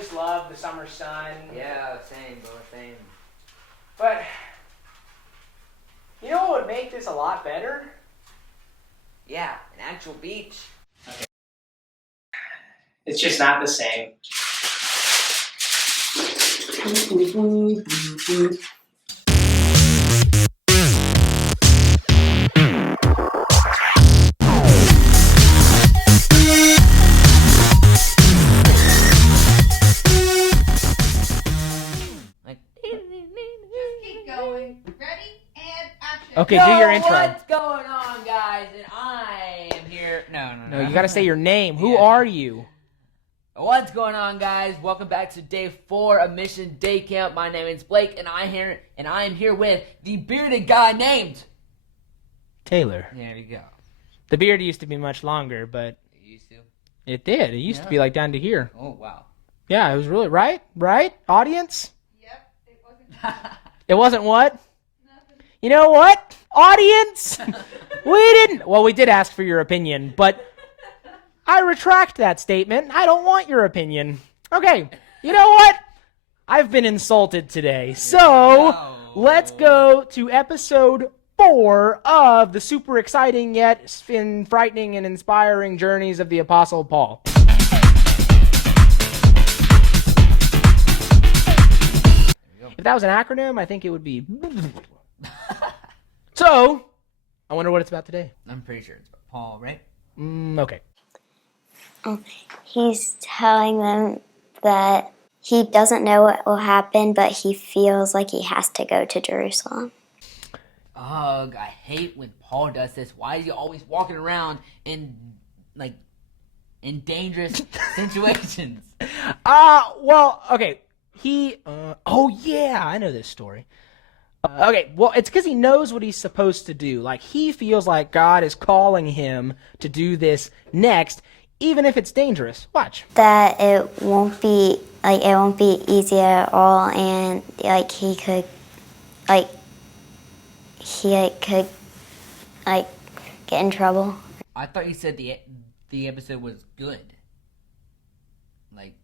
just love the summer sun. Yeah, same, bro, same. But, you know what would make this a lot better? Yeah, an actual beach. Okay. It's just not the same. Okay, do your intro. What's going on, guys? And I am here. No, you gotta say your name. Who are you? What's going on, guys? Welcome back to day 4 of Mission Day Camp. My name is Blake, and I am here with the bearded guy named Taylor. There we go. The beard used to be much longer, but It used to. it did. It used to be like down to here. Oh wow. Yeah, it was really right, audience. Yep, it wasn't. It wasn't what? Nothing. You know what, audience? We did ask for your opinion, but I retract that statement. I don't want your opinion. Okay, you know what? I've been insulted today. So, let's go to episode 4 of the super exciting yet frightening and inspiring journeys of the Apostle Paul. If that was an acronym, I think it would be... So, I wonder what it's about today. I'm pretty sure it's about Paul, right? Okay. He's telling them that he doesn't know what will happen, but he feels like he has to go to Jerusalem. Ugh, I hate when Paul does this. Why is he always walking around in dangerous situations? Well, okay. Oh yeah, I know this story. Okay, well, it's because he knows what he's supposed to do. Like, he feels like God is calling him to do this next, even if it's dangerous. Watch. That it won't be easy at all, and he could get in trouble. I thought you said the episode was good. Like,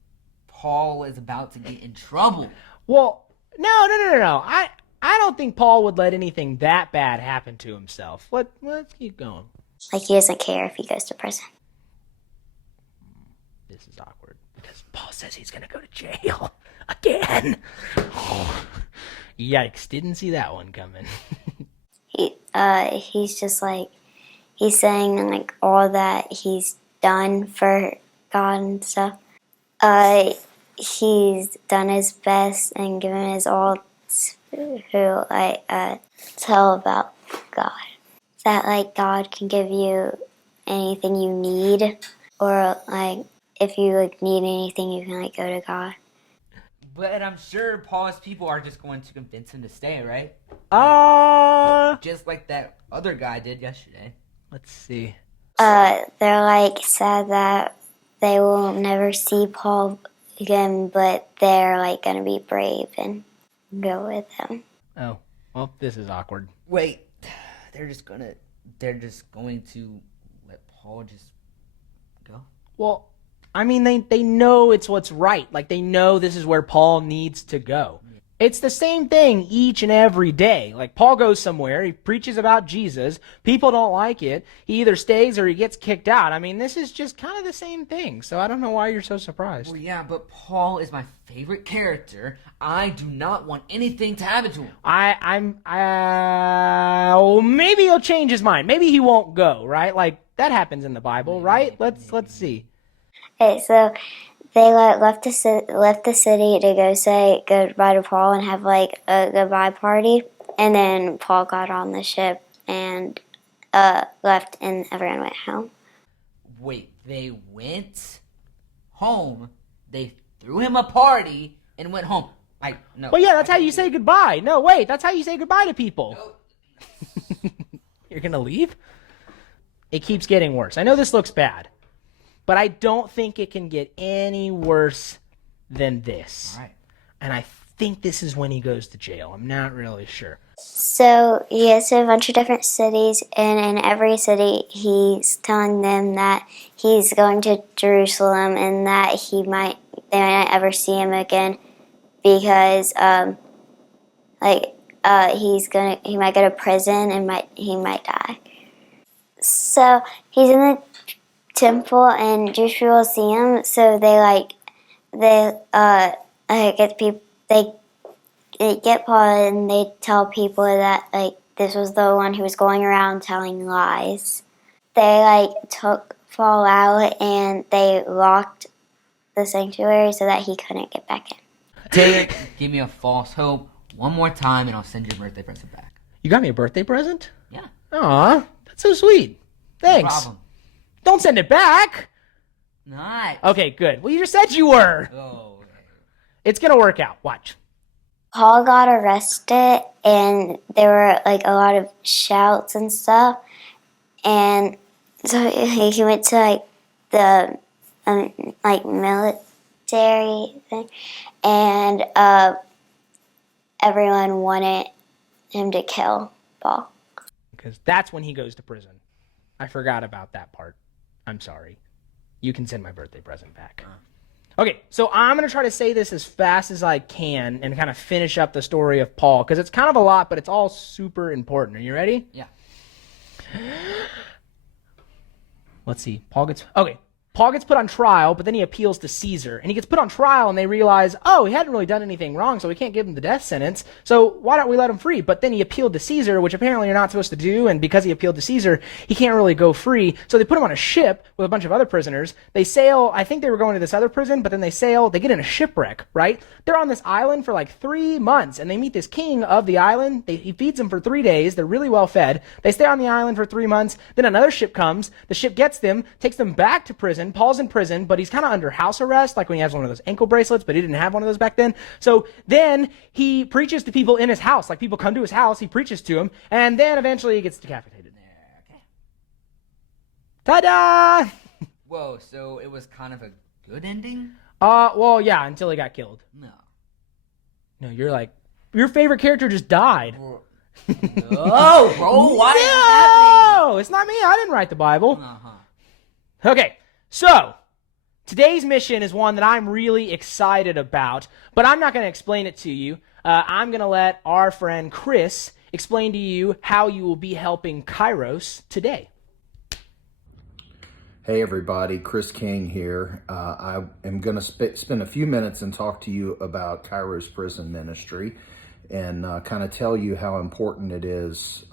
Paul is about to get in trouble. Well, no. I don't think Paul would let anything that bad happen to himself. Let's keep going. Like, he doesn't care if he goes to prison. This is awkward because Paul says he's going to go to jail again. Oh, yikes, didn't see that one coming. He's just he's saying all that he's done for God and stuff. He's done his best and given his all to tell about God. That God can give you anything you need, or if you need anything, you can go to God. But I'm sure Paul's people are just going to convince him to stay, right? Just like that other guy did yesterday. Let's see. They're sad that they will never see Paul again, but they're gonna be brave and go with him. Oh, well, this is awkward. Wait, they're just going to let Paul just go? Well, I mean, they know it's what's right. They know this is where Paul needs to go. It's the same thing each and every day. Paul goes somewhere, he preaches about Jesus, people don't like it, he either stays or he gets kicked out. I mean, this is just kind of the same thing, so I don't know why you're so surprised. Well, yeah, but Paul is my favorite character. I do not want anything to happen to him. Maybe he'll change his mind. Maybe he won't go, right? That happens in the Bible, right? Let's see. Okay, so they left the city to go say goodbye to Paul and have a goodbye party, and then Paul got on the ship and left, and everyone went home. Wait, they went home? They threw him a party and went home? No. Well, yeah, that's how you say goodbye. No, wait, that's how you say goodbye to people. No. You're gonna leave? It keeps getting worse. I know this looks bad, but I don't think it can get any worse than this. All right. And I think this is when he goes to jail. I'm not really sure. So he goes to a bunch of different cities, and in every city he's telling them that he's going to Jerusalem and that they might not ever see him again because he might go to prison and he might die. So he's in the temple and Jewish people see him, so they get Paul and they tell people that this was the one who was going around telling lies. They took Paul out and they locked the sanctuary so that he couldn't get back in. Taylor, give me a false hope one more time and I'll send your birthday present back. You got me a birthday present? Yeah. Aw, that's so sweet. Thanks. No problem. Don't send it back. Not. Okay, good. Well, you just said you were. Oh, okay. It's going to work out. Watch. Paul got arrested and there were a lot of shouts and stuff, and so he went to the military thing, and everyone wanted him to kill Paul. Because that's when he goes to prison. I forgot about that part. I'm sorry. You can send my birthday present back. Okay, so I'm going to try to say this as fast as I can and kind of finish up the story of Paul, because it's kind of a lot, but it's all super important. Are you ready? Yeah. Let's see. Paul gets put on trial, but then he appeals to Caesar. And he gets put on trial, and they realize, oh, he hadn't really done anything wrong, so we can't give him the death sentence. So why don't we let him free? But then he appealed to Caesar, which apparently you're not supposed to do. And because he appealed to Caesar, he can't really go free. So they put him on a ship with a bunch of other prisoners. They sail. I think they were going to this other prison, but then they sail. They get in a shipwreck, right? They're on this island for 3 months, and they meet this king of the island. He feeds them for 3 days. They're really well fed. They stay on the island for 3 months. Then another ship comes. The ship gets them, takes them back to prison. Paul's in prison, but he's kind of under house arrest, like when he has one of those ankle bracelets, but he didn't have one of those back then. So then he preaches to people in his house. People come to his house, he preaches to them, and then eventually he gets decapitated. Okay. Ta-da! Whoa, so it was kind of a good ending? Well, yeah, until he got killed. No. No, your favorite character just died. Oh, bro, why is this happening? No, it's not me. I didn't write the Bible. Uh-huh. Okay, so today's mission is one that I'm really excited about, but I'm not going to explain it to you. I'm going to let our friend Chris explain to you how you will be helping Kairos today. Hey everybody, Chris King here. I am going to spend a few minutes and talk to you about Kairos Prison Ministry and kind of tell you how important it is,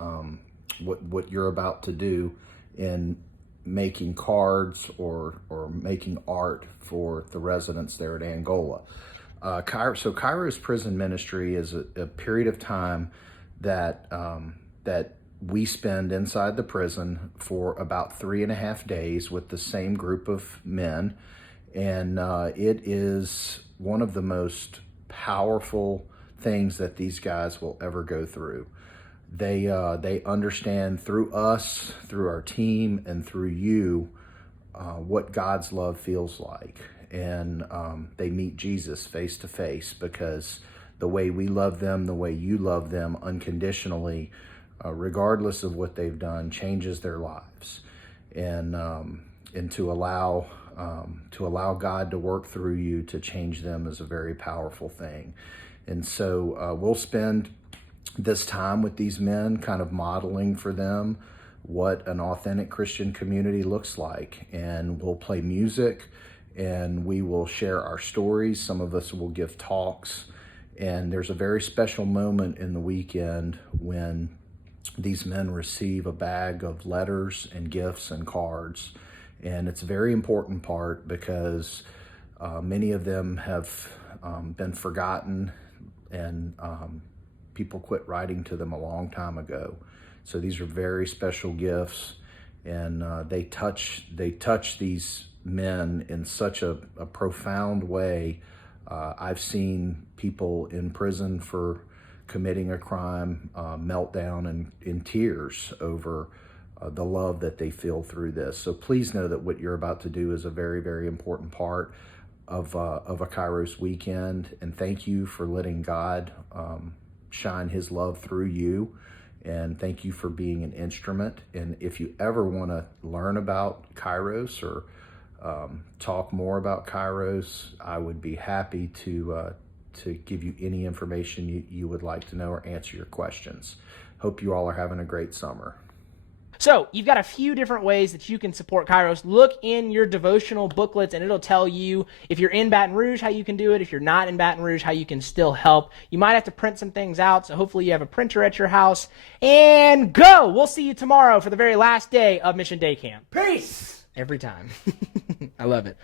what you're about to do in making cards or making art for the residents there at Angola. So Kairos Prison Ministry is a period of time that we spend inside the prison for about 3.5 days with the same group of men. And it is one of the most powerful things that these guys will ever go through. They understand through us, through our team, and through you, what God's love feels like. And they meet Jesus face to face, because the way we love them, the way you love them unconditionally, regardless of what they've done, changes their lives. And to allow God to work through you to change them is a very powerful thing. And so we'll spend this time with these men, kind of modeling for them what an authentic Christian community looks like. And we'll play music and we will share our stories. Some of us will give talks. And there's a very special moment in the weekend when these men receive a bag of letters and gifts and cards. And it's a very important part because many of them have been forgotten, and people quit writing to them a long time ago. So these are very special gifts, and they touch these men in such a profound way. I've seen people in prison for committing a crime melt down in tears over the love that they feel through this. So please know that what you're about to do is a very, very important part. of a Kairos weekend, and thank you for letting God shine His love through you, and thank you for being an instrument. And if you ever want to learn about Kairos or talk more about Kairos, I would be happy to give you any information you would like to know or answer your questions. Hope you all are having a great summer. So you've got a few different ways that you can support Kairos. Look in your devotional booklets, and it'll tell you if you're in Baton Rouge, how you can do it. If you're not in Baton Rouge, how you can still help. You might have to print some things out, so hopefully you have a printer at your house. And go! We'll see you tomorrow for the very last day of Mission Day Camp. Peace! Every time. I love it.